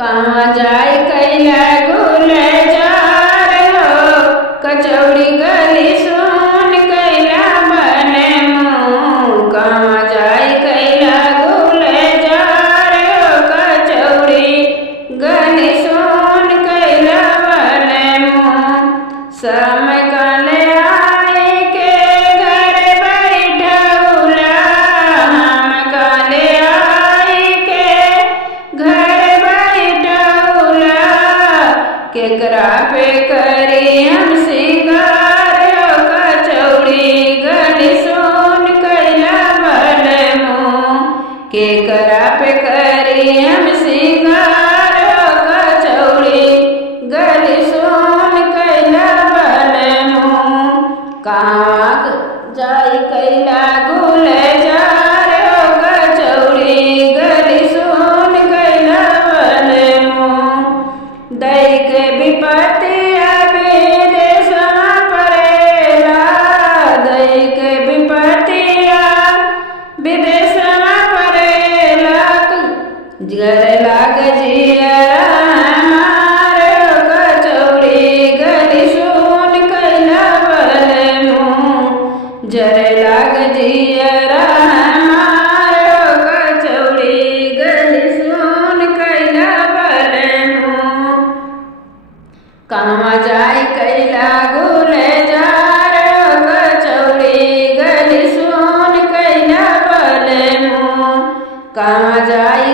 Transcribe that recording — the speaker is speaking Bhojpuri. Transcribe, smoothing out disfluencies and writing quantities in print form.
कहाँ जाए कैला गुलजार हो, कचौड़ी गली सुन कैला बने मुँह। कहाँ जाए कैला गुलजार हो, कचौड़ी गली सुन कैला बने मुँह। समय काले आई के घर बैठौला, हम काले आई के घर बैठौला। केकरा पे करी हम सिंगार हो, कचौड़ी गली सुन कैला बने मुँह। केकरा पे करी हम सिंगार हो, कचौड़ी गली सुन कैला बने मुँह। कहाँ जाई कैला गुलजार हो, कचौड़ी गली सुन कैला बने मुँह। दै के विपत्तिया विदेशवा पड़ेला, दै के विपत्तिया विदेशवा पड़ेला। जर लाग जियरा हमार हो, कचौड़ी गली सुन कैला बने मुँह। जर लाग जियरा हमार हो, कचौड़ी गली सुन कैला बने मुँह। कहाँ जाई कैला गुलजार हो, कचौड़ी गली सुन कैला बने मुँह। कहाँ जाई